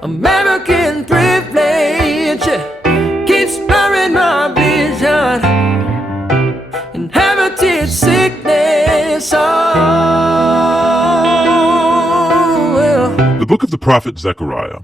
American privilege keeps blurring my vision. Inherited sickness, oh, well. The book of the prophet Zechariah.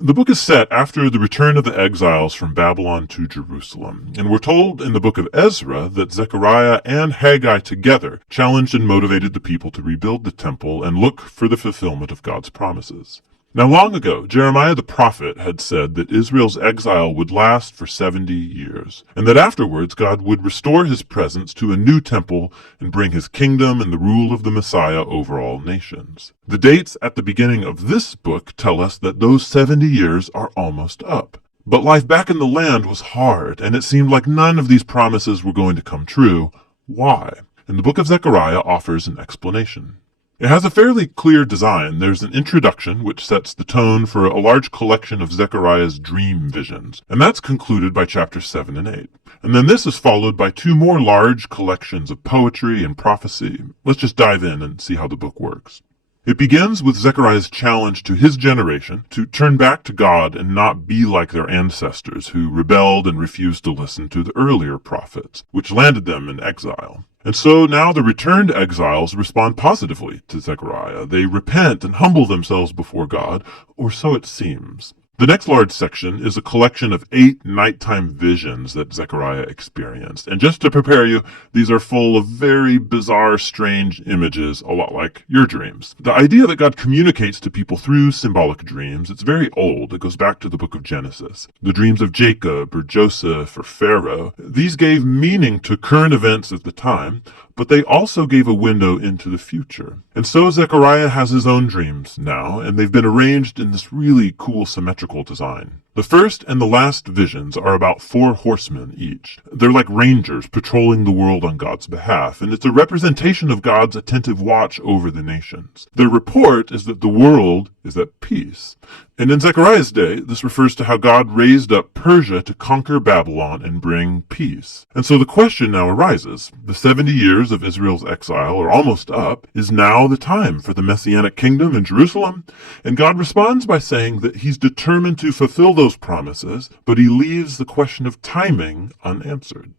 The book is set after the return of the exiles from Babylon to Jerusalem, and we're told in the book of Ezra that Zechariah and Haggai together challenged and motivated the people to rebuild the temple and look for the fulfillment of God's promises. Now, long ago, Jeremiah the prophet had said that Israel's exile would last for 70 years, and that afterwards God would restore his presence to a new temple and bring his kingdom and the rule of the Messiah over all nations. The dates at the beginning of this book tell us that those 70 years are almost up. But life back in the land was hard, and it seemed like none of these promises were going to come true. Why? And the book of Zechariah offers an explanation. It has a fairly clear design. There's an introduction which sets the tone for a large collection of Zechariah's dream visions, and that's concluded by chapters 7 and 8. And then this is followed by two more large collections of poetry and prophecy. Let's just dive in and see how the book works. It begins with Zechariah's challenge to his generation to turn back to God and not be like their ancestors who rebelled and refused to listen to the earlier prophets, which landed them in exile. And so now the returned exiles respond positively to Zechariah. They repent and humble themselves before God, or so it seems. The next large section is a collection of 8 nighttime visions that Zechariah experienced. And just to prepare you, these are full of very bizarre, strange images, a lot like your dreams. The idea that God communicates to people through symbolic dreams, it's very old. It goes back to the book of Genesis. The dreams of Jacob or Joseph or Pharaoh, these gave meaning to current events at the time, but they also gave a window into the future. And so Zechariah has his own dreams now, and they've been arranged in this really cool symmetrical design. The first and the last visions are about 4 horsemen each. They're like rangers patrolling the world on God's behalf, and it's a representation of God's attentive watch over the nations. Their report is that the world is at peace. And in Zechariah's day, this refers to how God raised up Persia to conquer Babylon and bring peace. And so the question now arises, the 70 years of Israel's exile are almost up. Is now the time for the Messianic kingdom in Jerusalem? And God responds by saying that he's determined to fulfill those promises, but he leaves the question of timing unanswered.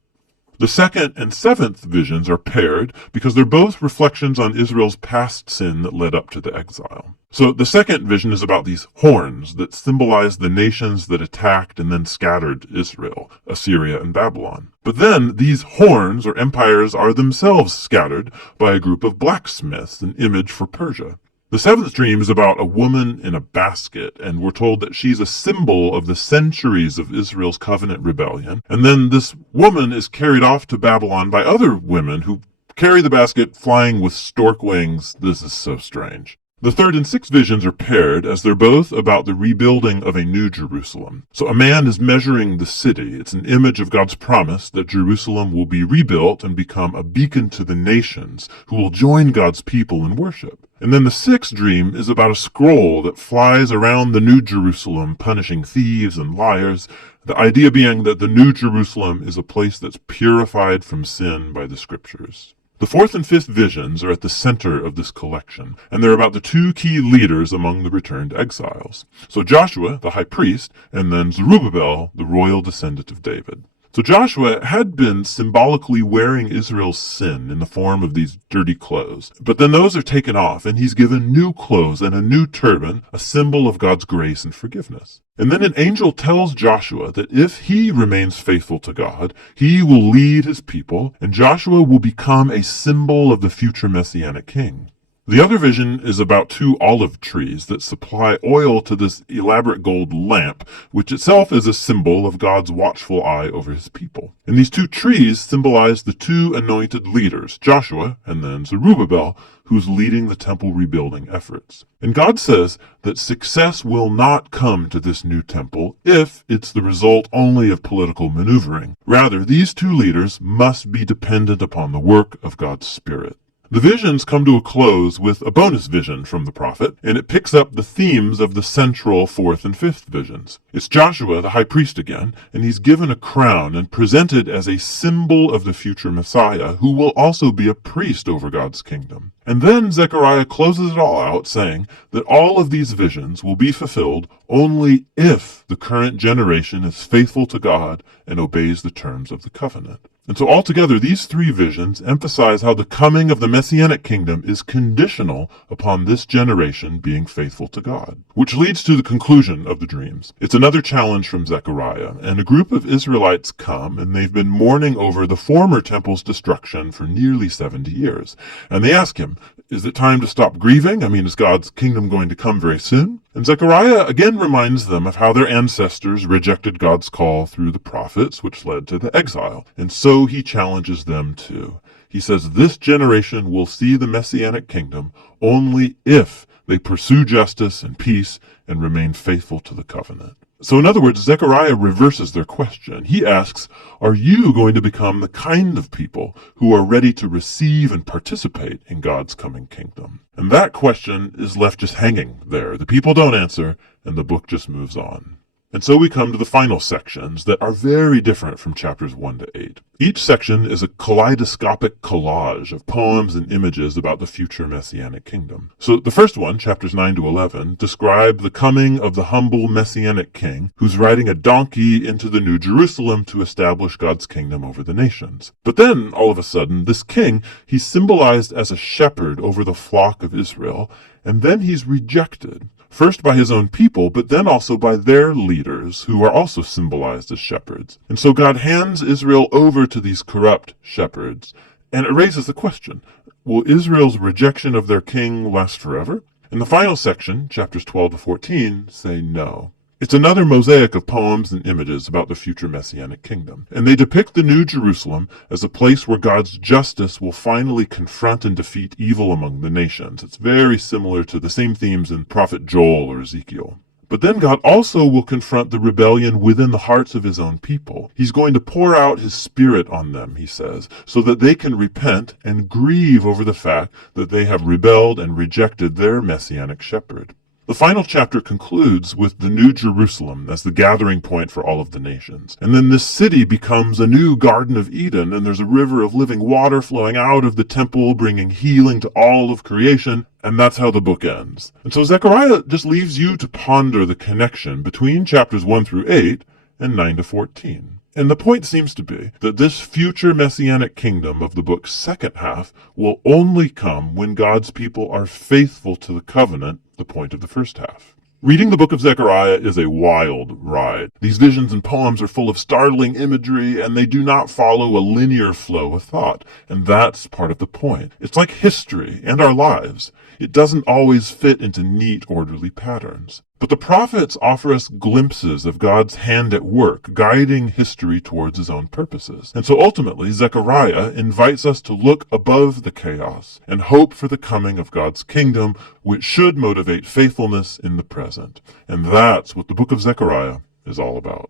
The second and seventh visions are paired because they're both reflections on Israel's past sin that led up to the exile. So the second vision is about these horns that symbolize the nations that attacked and then scattered Israel, Assyria and Babylon. But then these horns or empires are themselves scattered by a group of blacksmiths, an image for Persia. The seventh dream is about a woman in a basket, and we're told that she's a symbol of the centuries of Israel's covenant rebellion. And then this woman is carried off to Babylon by other women who carry the basket flying with stork wings. This is so strange. The third and sixth visions are paired as they're both about the rebuilding of a new Jerusalem. So a man is measuring the city. It's an image of God's promise that Jerusalem will be rebuilt and become a beacon to the nations who will join God's people in worship. And then the sixth dream is about a scroll that flies around the New Jerusalem, punishing thieves and liars. The idea being that the New Jerusalem is a place that's purified from sin by the scriptures. The fourth and fifth visions are at the center of this collection, and they're about the 2 key leaders among the returned exiles. So Joshua, the high priest, and then Zerubbabel, the royal descendant of David. So Joshua had been symbolically wearing Israel's sin in the form of these dirty clothes. But then those are taken off, and he's given new clothes and a new turban, a symbol of God's grace and forgiveness. And then an angel tells Joshua that if he remains faithful to God, he will lead his people, and Joshua will become a symbol of the future Messianic king. The other vision is about 2 olive trees that supply oil to this elaborate gold lamp, which itself is a symbol of God's watchful eye over his people. And these 2 trees symbolize the 2 anointed leaders, Joshua and then Zerubbabel, who's leading the temple rebuilding efforts. And God says that success will not come to this new temple if it's the result only of political maneuvering. Rather, these 2 leaders must be dependent upon the work of God's Spirit. The visions come to a close with a bonus vision from the prophet, and it picks up the themes of the central fourth and fifth visions. It's Joshua, the high priest again, and he's given a crown and presented as a symbol of the future Messiah, who will also be a priest over God's kingdom. And then Zechariah closes it all out, saying that all of these visions will be fulfilled only if the current generation is faithful to God and obeys the terms of the covenant. And so altogether, these three visions emphasize how the coming of the Messianic kingdom is conditional upon this generation being faithful to God. Which leads to the conclusion of the dreams. It's another challenge from Zechariah, and a group of Israelites come, and they've been mourning over the former temple's destruction for nearly 70 years. And they ask him, is it time to stop grieving? I mean, is God's kingdom going to come very soon? And Zechariah again reminds them of how their ancestors rejected God's call through the prophets, which led to the exile. And so he challenges them too. He says this generation will see the Messianic kingdom only if they pursue justice and peace and remain faithful to the covenant. So in other words, Zechariah reverses their question. He asks, are you going to become the kind of people who are ready to receive and participate in God's coming kingdom? And that question is left just hanging there. The people don't answer, and the book just moves on. And so we come to the final sections that are very different from chapters 1 to 8. Each section is a kaleidoscopic collage of poems and images about the future Messianic kingdom. So the first one, chapters 9 to 11, describe the coming of the humble Messianic king who's riding a donkey into the New Jerusalem to establish God's kingdom over the nations. But then, all of a sudden, this king, he's symbolized as a shepherd over the flock of Israel, and then he's rejected. First by his own people, but then also by their leaders, who are also symbolized as shepherds. And so God hands Israel over to these corrupt shepherds. And it raises the question, will Israel's rejection of their king last forever? In the final section, chapters 12 to 14, say no. It's another mosaic of poems and images about the future Messianic kingdom. And they depict the New Jerusalem as a place where God's justice will finally confront and defeat evil among the nations. It's very similar to the same themes in Prophet Joel or Ezekiel. But then God also will confront the rebellion within the hearts of his own people. He's going to pour out his spirit on them, he says, so that they can repent and grieve over the fact that they have rebelled and rejected their Messianic shepherd. The final chapter concludes with the New Jerusalem as the gathering point for all of the nations. And then this city becomes a new Garden of Eden, and there's a river of living water flowing out of the temple, bringing healing to all of creation, and that's how the book ends. And so Zechariah just leaves you to ponder the connection between chapters 1 through 8 and 9 to 14. And the point seems to be that this future Messianic kingdom of the book's second half will only come when God's people are faithful to the covenant, the point of the first half. Reading the book of Zechariah is a wild ride. These visions and poems are full of startling imagery, and they do not follow a linear flow of thought. And that's part of the point. It's like history and our lives. It doesn't always fit into neat, orderly patterns. But the prophets offer us glimpses of God's hand at work, guiding history towards his own purposes. And so ultimately, Zechariah invites us to look above the chaos and hope for the coming of God's kingdom, which should motivate faithfulness in the present. And that's what the book of Zechariah is all about.